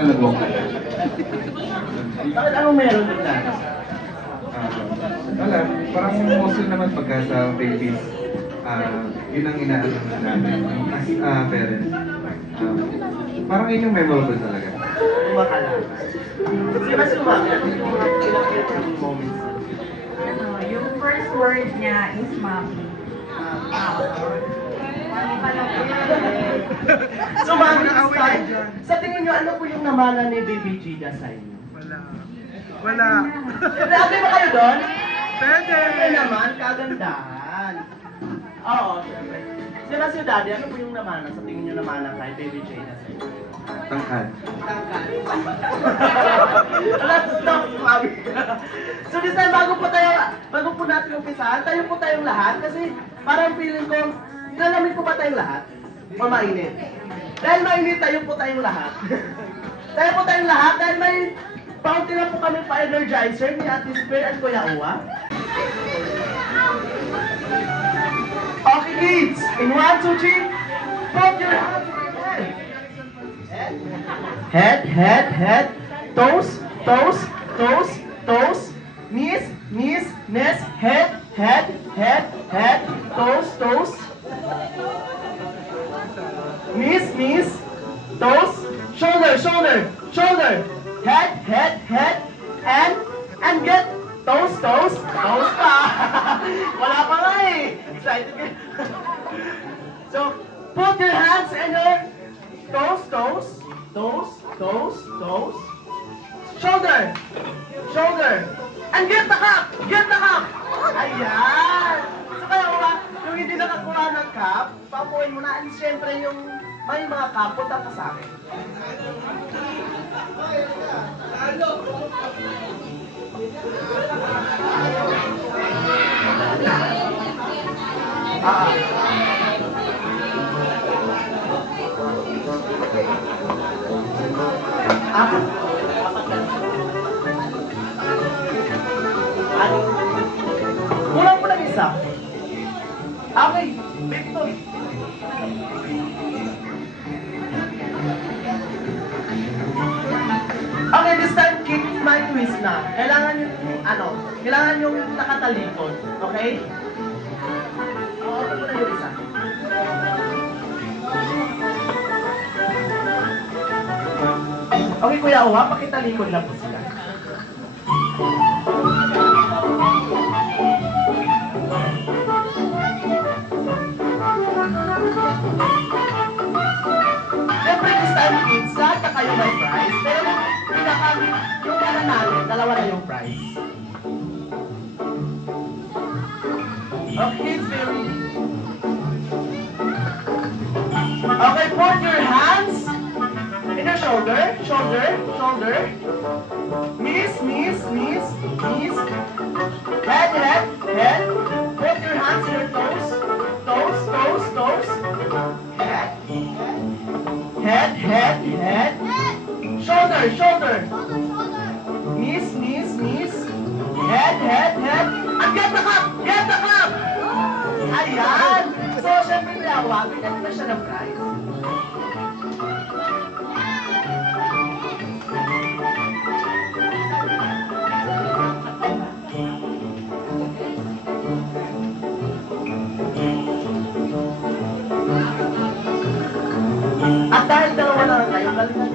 Nalagwak ka na. Bakit anong meron din na? Wala, parang mostly naman pagka sa babies, yun ang inaano namin as parents. Parang yun yung memorable talaga. Kumakalaman. Kasi mas kumakalaman yung mga pinaka-favorite moments. Yung first word niya is mommy. Mommy pala po. So, mami, sa tingin nyo, ano po yung namana ni Baby Gina sa inyo? Wala. Grabe ba kayo doon? Pwede. Siyempre naman, kagandahan. Oo, siyempre. Sila si Daddy, ano po yung namana? Sa tingin nyo namana kay Baby Gina sa inyo? Tangkad. Wala, stop, mami. So this time, bago po natin umpisahan, tayo po tayong lahat kasi parang feeling ko, nalamig po ba tayong lahat? O mainit? Dahil mainit, tayo po tayong lahat. Tayo po tayong lahat dahil may bounty na po kami pa-energizer ni Ate Spear at Kuya Uwa. Okay kids, in 1, 2, 3, put your hands in your head. Head, head, head, toes, toes, toes, toes, knees, knees, knees, head, head, head, head, toes, toes, knees, knees, toes, shoulder, shoulder, shoulder, head, head, head, and get toes, toes, toes pa. Wala pa nga eh. Excited ka. So, put your hands in your toes, toes, toes, toes, toes, shoulder, shoulder, and get the cup, get the cup. Ayan. So kaya yung hindi nakakuha ng cup, papuin mo na, and syempre yung may mga cup, punta ka sa akin. Kulang po ng isa. Okay, Victor. Okay, this time kick my twist na. Kailangan yung nakatalikod. Okay? Oo, ito na yung isa. Okay, Kuya Uwa, pakitalikod na po sila. Siyempre, this time kids, lahat na kayo may prize. Pero yung mananalo, dalawa na yung prize. Okay, kids, very. Okay, put your hands in your shoulder, shoulder, shoulder. Knees, knees, knees, knees. Head, head, head. Put your hands in your toes, toes, toes, toes. Head, head, head, head. Shoulder, shoulder. Knees, knees, knees. Head, head, head. And get the cup! Get the cup! Ayan! So, syempre, pinawag. Bigyan na siya ng prize. At dahil dalawa na lang tayo, balikan.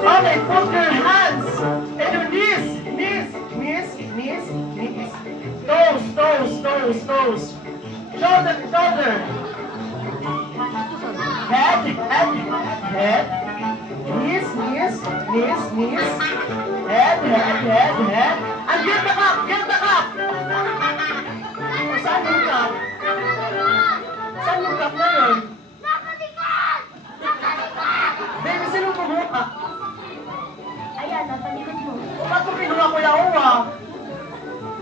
Okay, put your hands in your knees, knees, knees, knees, knees. Toes, toes, toes, toes. Shoulder, shoulder. Head, head, head. Knees, knees, knees, knees. Head, head, head, head. And get the cup, get the cup. Saan yung cup? Saan yung cup na yun? Baby, sino kumuha? Ayan, nasa likod mo. Ba't ko pinuha ko yung uwa?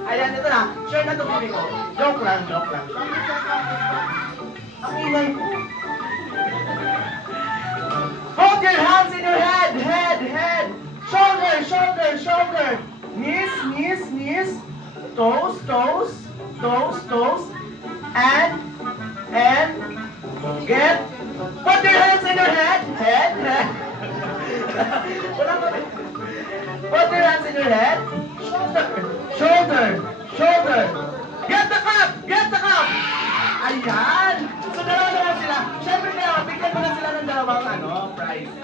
Ayan, ito na. Sure na ito, baby ko. Joke lang, joke lang. Ang ingay ko. Hold your hands in your head, head, head. Shoulder, shoulder, shoulder. Knees, knees, knees. toes, toes, toes, toes, and get, put your hands in your head, head. Wala pa rin. Put your hands in your head, shoulder, shoulder, get the cup, get the cup. Ayan. So dalawa naman sila. Siyempre kaya, bigyan mo na sila ng dalawang prize.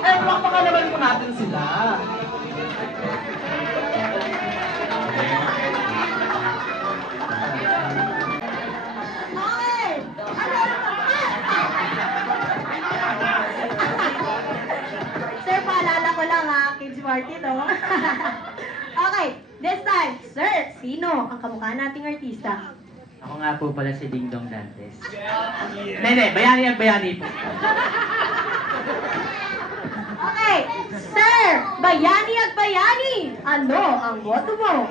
Eh, palakpakan naman po natin sila. Okay! Sir, paalala ko lang ha, kids party to. Okay, this time, sir, sino ang kamukha nating artista? Ako nga po pala si Ding Dong Dantes. Hindi, bayani at bayani po. Okay, sir, bayani at bayani, ano ang boto mo?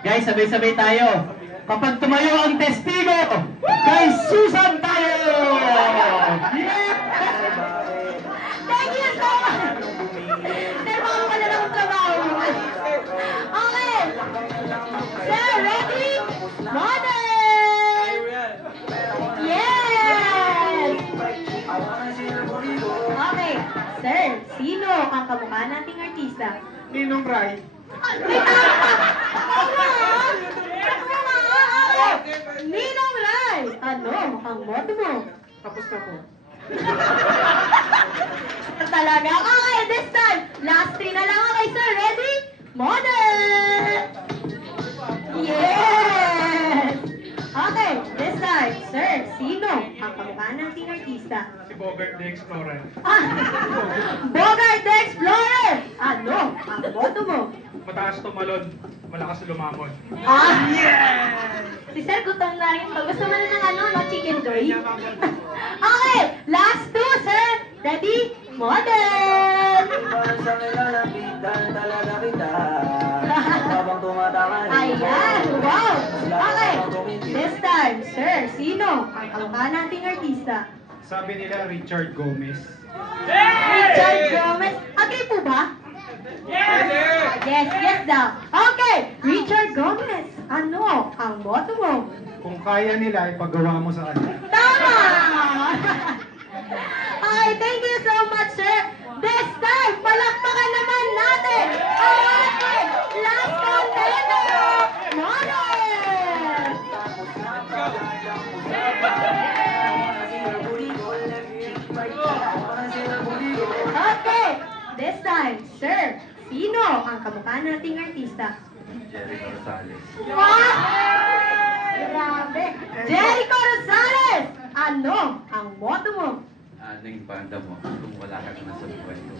Guys, sabay-sabay tayo. Kapag tumayo ang testigo, kay Susan tayo! Thank you so much! Sir, baka wala lang ang trabaho mo. Okay, sir, ready? Model! Yes! Okay, sir, sino ang kamukha nating artista? Ninong Rai. May tama! Tama! Okay, Ninong Rai! Ano ang moto mo? Tapos na po. Talaga? Okay, this time, last three na lang. Okay, sir, ready? Model! Yes! Okay, this time, sir, sino ang kamukha nating artista? Si Bogart the Explorer. Ah, Bogart the Explorer! Ano ang moto mo? Mataas tumalon, malakas lumamon. Ah, si sir, gutom na rin. Gusto mo na ng no, chicken joy? Okay, last two, sir. Ready? Model! Ayan, wow! Okay, this time, sir, sino ang kamukha nating artista? Sabi nila Richard Gomez. Richard Gomez. Okay po ba? Yes! Yes, yes daw. Okay, Richard Gomez. Ano ang boto mo? Kung kaya nila, ipagawa mo sa kanila. Tama! Okay, thank you so much, sir. This time, palakpakan naman natin ang ating last contender, Model! Okay, this time, sir, sino ang kamukha nating artista? Jericho Rosales. What? Grabe! Jericho Rosales! Ano ang boto mo? Ano yung banda mo kung wala ka na sa buhay ko?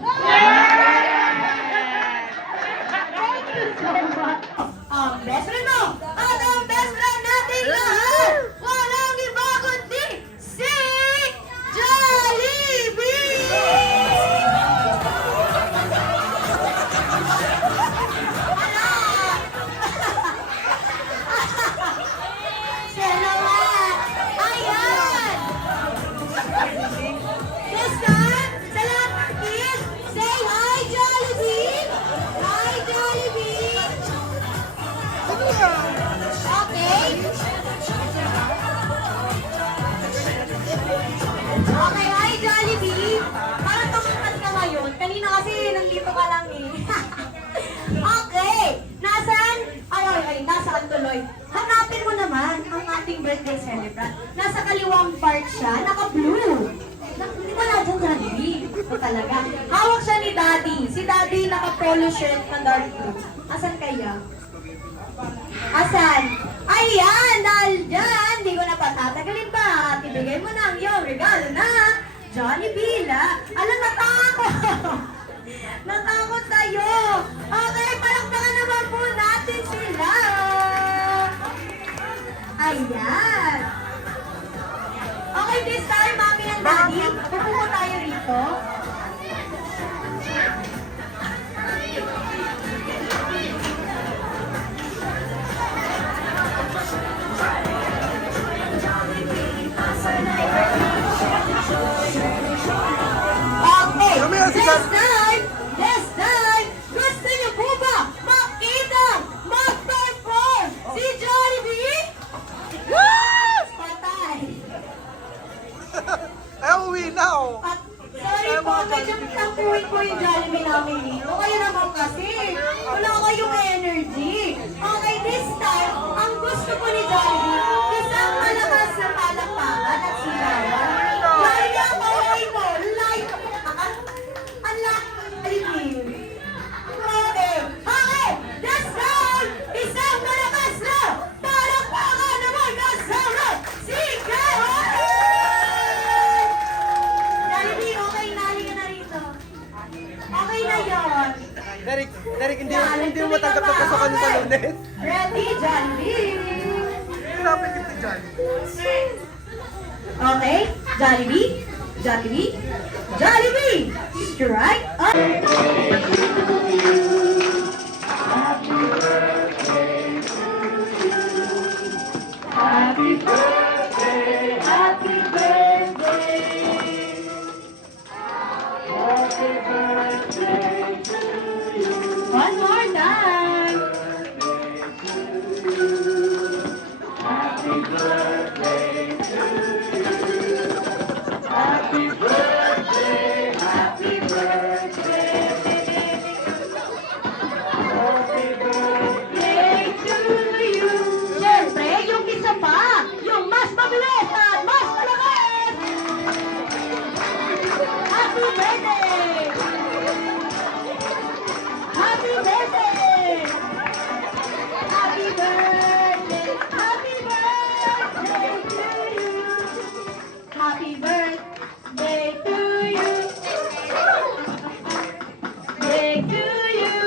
Thank you so much! Ang best friend mo! At ang best friend nating lahat! Walang iba kundi si Jollibee! Salamat! Ayan! This time, sa lahat ng kids, say hi, Jollibee! Hi, Jollibee! Okay? Okay, hi, Jollibee! Parang tumangkad ka ngayon. Kanina kasi nandito ka lang eh. Okay! Nasaan? Ay, nasaan tuloy? Hanapin mo naman ang ating birthday celebrant. Nasa kaliwang part siya, naka-blue. Hindi ba na dyan, Jollibee? Ito talaga. Hawak siya ni Daddy. Si Daddy naka-polo shirt na dark blue. Asan kaya? Asan? Ayan! Dahil dyan, hindi ko na patatagalin pa. At ibigay mo na ang iyong regalo na Jollibee. Alam, natakot! Natakot tayo! Okay, palakpakan naman po natin sila! Ayan! Okay, this time, Mami and Daddy, pupunta tayo rito. Okay, this time, gusto niyo po ba tuturuin ko yung Jollibee namin dito. Kayo naman kasi, wala kayong energy. Okay, this time, ang gusto ko ni Jollibee, isang malakas na palakpakan at sigawan. Jollibee, ang paway mo, like, ang laking. Grabe. Okay, this time, isang malakas na palakpakan naman kasama sigawan! Jollibee, okay na, halika na rito. Okay na yun. Derek, hindi mo matanggap na pasukan mo sa Lunes. Ready, Jollibee? Grabe kita dyan. Okay, Jollibee, Jollibee, Jollibee! Strike up! Happy birthday, happy birthday. Happy birthday to you. One more time. Happy birthday to you. Happy birthday, happy birthday. Happy birthday to you. Siyempre, yung isa pa, yung mas mabilis at mas malakas. Happy birthday! Happy birthday! Happy birthday! Happy birthday to you! Happy birthday to you! Birthday to you!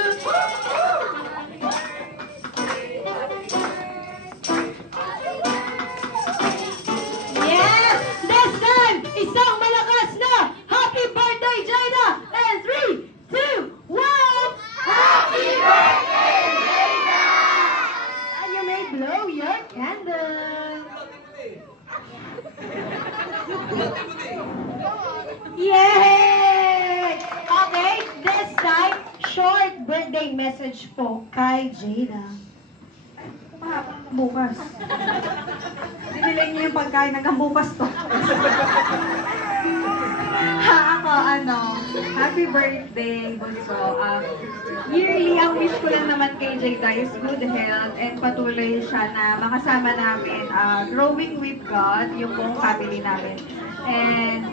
Yes! This time, isang malakas na happy birthday, Jada! And 3, 2, 1! Happy birthday, Jada! And you may blow your candle. Yay! Okay, this time, short birthday message po kay Jada. Bukas. Dinilay niyo yung pagkain hanggang bukas to. Ako, happy birthday, Bunso. Yearly, ang wish ko lang naman kay Jada is good health and patuloy siya na makasama namin growing with God, yung buong family namin. And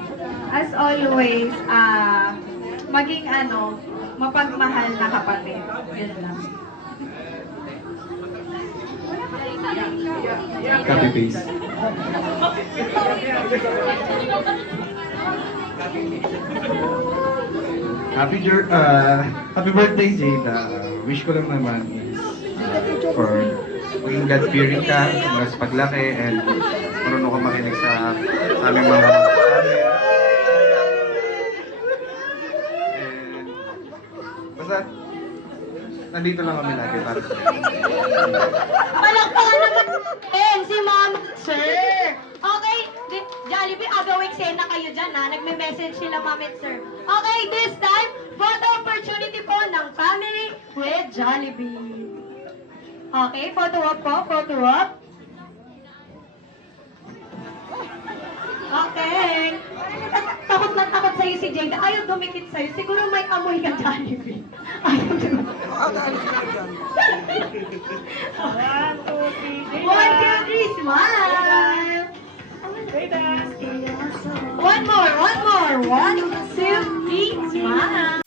as always, maging mapagmahal na kapatid. Yun lang. Copy paste. Happy birthday, Jada. Wish ko lang naman is for maging God-fearing ka, hanggang sa paglaki, and marunong ka makinig sa aming mga and basta nandito lang kami lagi para sa Palakpakan naman natin si Ma'am Sir. Okay, Jollibee, agawing eksena kayo dyan ha. Nagme-message sila Ma'am at Sir. Okay, this time, photo opportunity po ng family with Jollibee. Okay, photo op po, photo op. Okay. Takot na takot sa'yo si Jada. Ayaw dumikit sa'yo. Siguro may amoy ka, Jollibee. Ayaw dumikit. 1, 2, 3, smile! One more, 1, 2, 3, smile!